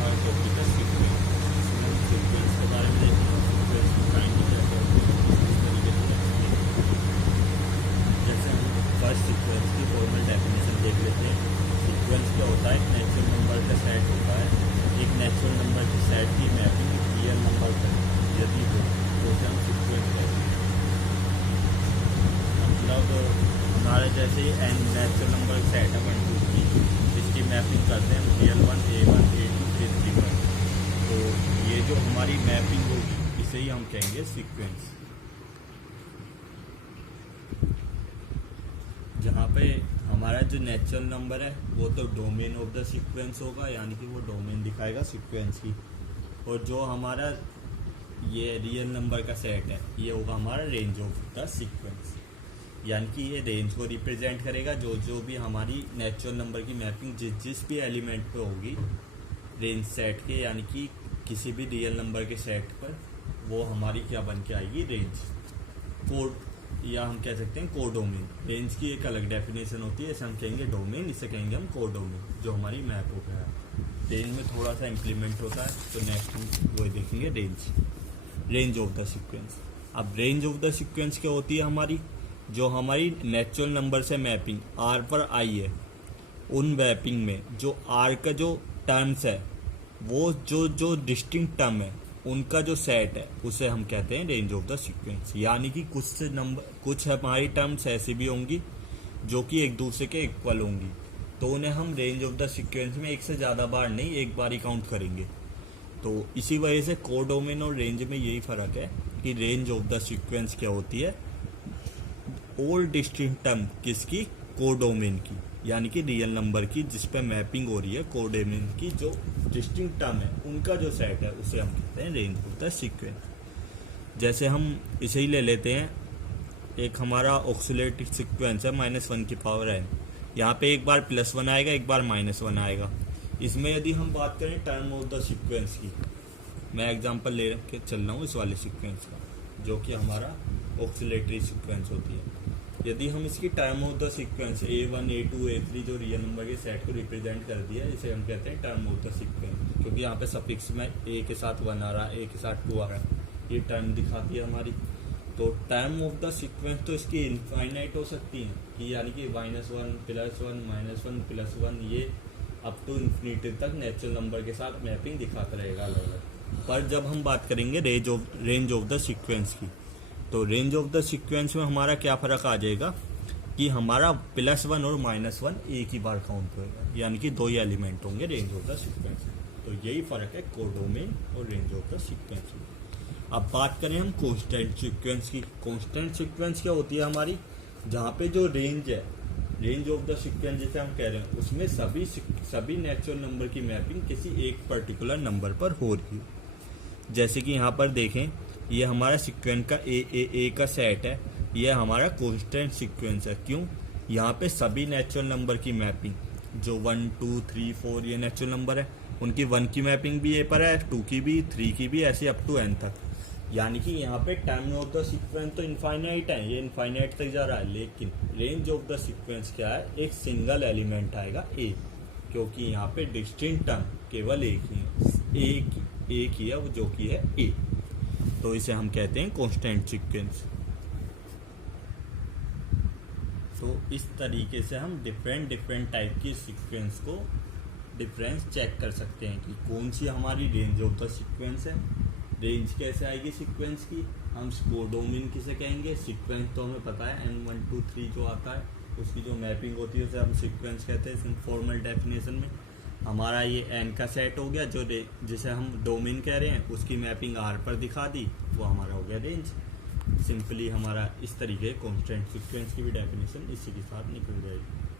हमारा टॉपिक है सीक्वेंस। इसमें हम सीक्वेंस के बारे में देखेंगे, सीक्वेंस की काइंड क्या क्या होती है, इस तरीके से एक्सप्लेन करेंगे। जैसे हम फर्स्ट सीक्वेंस की फॉर्मल डेफिनेशन देख लेते हैं। सीक्वेंस क्या होता है? एक नेचुरल नंबर का सेट होता है। एक नेचुरल नंबर के सेट की मैपिंग एक रियल नंबर पर यदि हो तो उसे हम सीक्वेंस कहते हैं। मतलब हमारे जैसे एन नेचुरल नंबर सेट है 1 2 3, इसकी मैपिंग करते हैं हम रियल 1 A1 A2 A3 पर। तो ये जो हमारी मैपिंग होगी इसे ही हम कहेंगे सीक्वेंस। जहाँ पे हमारा जो नेचुरल नंबर है वो तो डोमेन ऑफ द सीक्वेंस होगा, यानी कि वो डोमेन दिखाएगा सीक्वेंस की। और जो हमारा ये रियल नंबर का सेट है ये होगा हमारा रेंज ऑफ द सीक्वेंस, यानी कि ये रेंज को रिप्रेजेंट करेगा। जो भी हमारी नेचुरल नंबर की मैपिंग जिस भी एलिमेंट पे होगी रेंज सेट के, यानी कि किसी भी रियल नंबर के सेट पर, वो हमारी क्या बन के आएगी? रेंज। कोड, या हम कह सकते हैं कोडोमेन। रेंज की एक अलग डेफिनेशन होती है, इसे हम कहेंगे डोमेन, इसे कहेंगे हम कोडोमेन, जो हमारी मैप हो गया है। रेंज में थोड़ा सा इम्प्लीमेंट होता है, तो नेक्स्ट हम वो देखेंगे रेंज ऑफ द सीक्वेंस। अब रेंज ऑफ द सीक्वेंस क्या होती है? हमारी जो हमारी नेचुरल नंबर से मैपिंग आर पर आई है, उन मैपिंग में जो आर का जो टर्म्स है वो जो डिस्टिंक्ट टर्म है उनका जो सेट है उसे हम कहते हैं रेंज ऑफ द सीक्वेंस। यानी कि कुछ हमारी टर्म्स ऐसी भी होंगी जो कि एक दूसरे के इक्वल होंगी, तो उन्हें हम रेंज ऑफ द सीक्वेंस में एक से ज़्यादा बार नहीं, एक बार ही काउंट करेंगे। तो इसी वजह से कोडोमेन और रेंज में यही फ़र्क है कि रेंज ऑफ द सीक्वेंस क्या होती है? ऑल डिस्टिंक्ट टर्म किसकी? कोडोमेन की, यानी कि रियल नंबर की जिस पे मैपिंग हो रही है, कोडोमेन की जो डिस्टिंक्ट टर्म है उनका जो सेट है उसे हम कहते हैं रेंज ऑफ द सीक्वेंस। जैसे हम इसे ही ले लेते हैं, एक हमारा ऑक्सिलेटरी सीक्वेंस है -1 की पावर n। यहाँ पे एक बार +1 आएगा, एक बार -1 आएगा। इसमें यदि हम बात करें टर्म ऑफ द सीक्वेंस की, मैं एग्जांपल ले के चल रहा हूँ इस वाले सीक्वेंस का, जो कि हमारा ऑक्सिलेटरी सीक्वेंस होती है। यदि हम इसकी term of the sequence A1 A2 A3 जो रियल नंबर के सेट को रिप्रेजेंट कर दिया, इसे हम कहते हैं टर्म ऑफ द सीक्वेंस, क्योंकि यहाँ पे सफिक्स में A के साथ 1 आ रहा है, A के साथ 2 आ रहा है, ये टर्म दिखाती है हमारी। तो टर्म ऑफ द सीक्वेंस तो इसकी इनफाइनाइट हो सकती है, कि यानी कि -1 +1 -1 ये अप टू इन्फिनिटी तक नेचुरल नंबर के साथ मैपिंग दिखाता रहेगा अलग अलग। पर जब हम बात करेंगे रेंज ऑफ द सीक्वेंस की, तो रेंज ऑफ द सीक्वेंस में हमारा क्या फ़र्क आ जाएगा कि हमारा +1 और -1 एक ही बार काउंट होएगा, यानी कि 2 ही एलिमेंट होंगे रेंज ऑफ द सीक्वेंस। तो यही फ़र्क है कोडोमेन और रेंज ऑफ द सीक्वेंस में। अब बात करें हम कांस्टेंट सीक्वेंस की। कांस्टेंट सीक्वेंस क्या होती है हमारी? जहाँ पे जो रेंज है, रेंज ऑफ द सीक्वेंस जिसे हम कह रहे हैं, उसमें सभी नेचुरल नंबर की मैपिंग किसी एक पर्टिकुलर नंबर पर हो रही है। जैसे कि यहाँ पर देखें, ये हमारा सीक्वेंस का ए का सेट है, ये हमारा कांस्टेंट सीक्वेंस है। क्यों? यहाँ पे सभी नेचुरल नंबर की मैपिंग जो 1 2 3 4 ये नेचुरल नंबर है, उनकी 1 की मैपिंग भी ए पर है, 2 की भी, 3 की भी, ऐसे अप टू n तक। यानी कि यहाँ पे टर्म ऑफ द सीक्वेंस तो इनफाइनाइट है, ये इनफाइनाइट तक जा रहा है, लेकिन रेंज ऑफ द सीक्वेंस क्या है? एक सिंगल एलिमेंट आएगा ए, क्योंकि यहाँ पे डिस्टिंक्ट टर्म केवल एक ही है, एक ही है वो, जो कि है ए। तो इसे हम कहते हैं कांस्टेंट सीक्वेंस। तो इस तरीके से हम डिफरेंट टाइप की सीक्वेंस को डिफरेंस चेक कर सकते हैं कि कौन सी हमारी रेंज ऑफ द सीक्वेंस है। रेंज कैसे आएगी सीक्वेंस की? हम कोडोमेन किसे कहेंगे? सीक्वेंस तो हमें पता है n1 2 3 जो आता है उसकी जो मैपिंग होती है उसे हम सीक्वेंस कहते हैं फॉर्मल डेफिनेशन में। हमारा ये n का सेट हो गया, जो जिसे हम डोमेन कह रहे हैं, उसकी मैपिंग r पर दिखा दी, वो हमारा हो गया रेंज। सिंपली हमारा इस तरीके कांस्टेंट सीक्वेंस की भी डेफिनेशन इसी के साथ निकल जाएगी।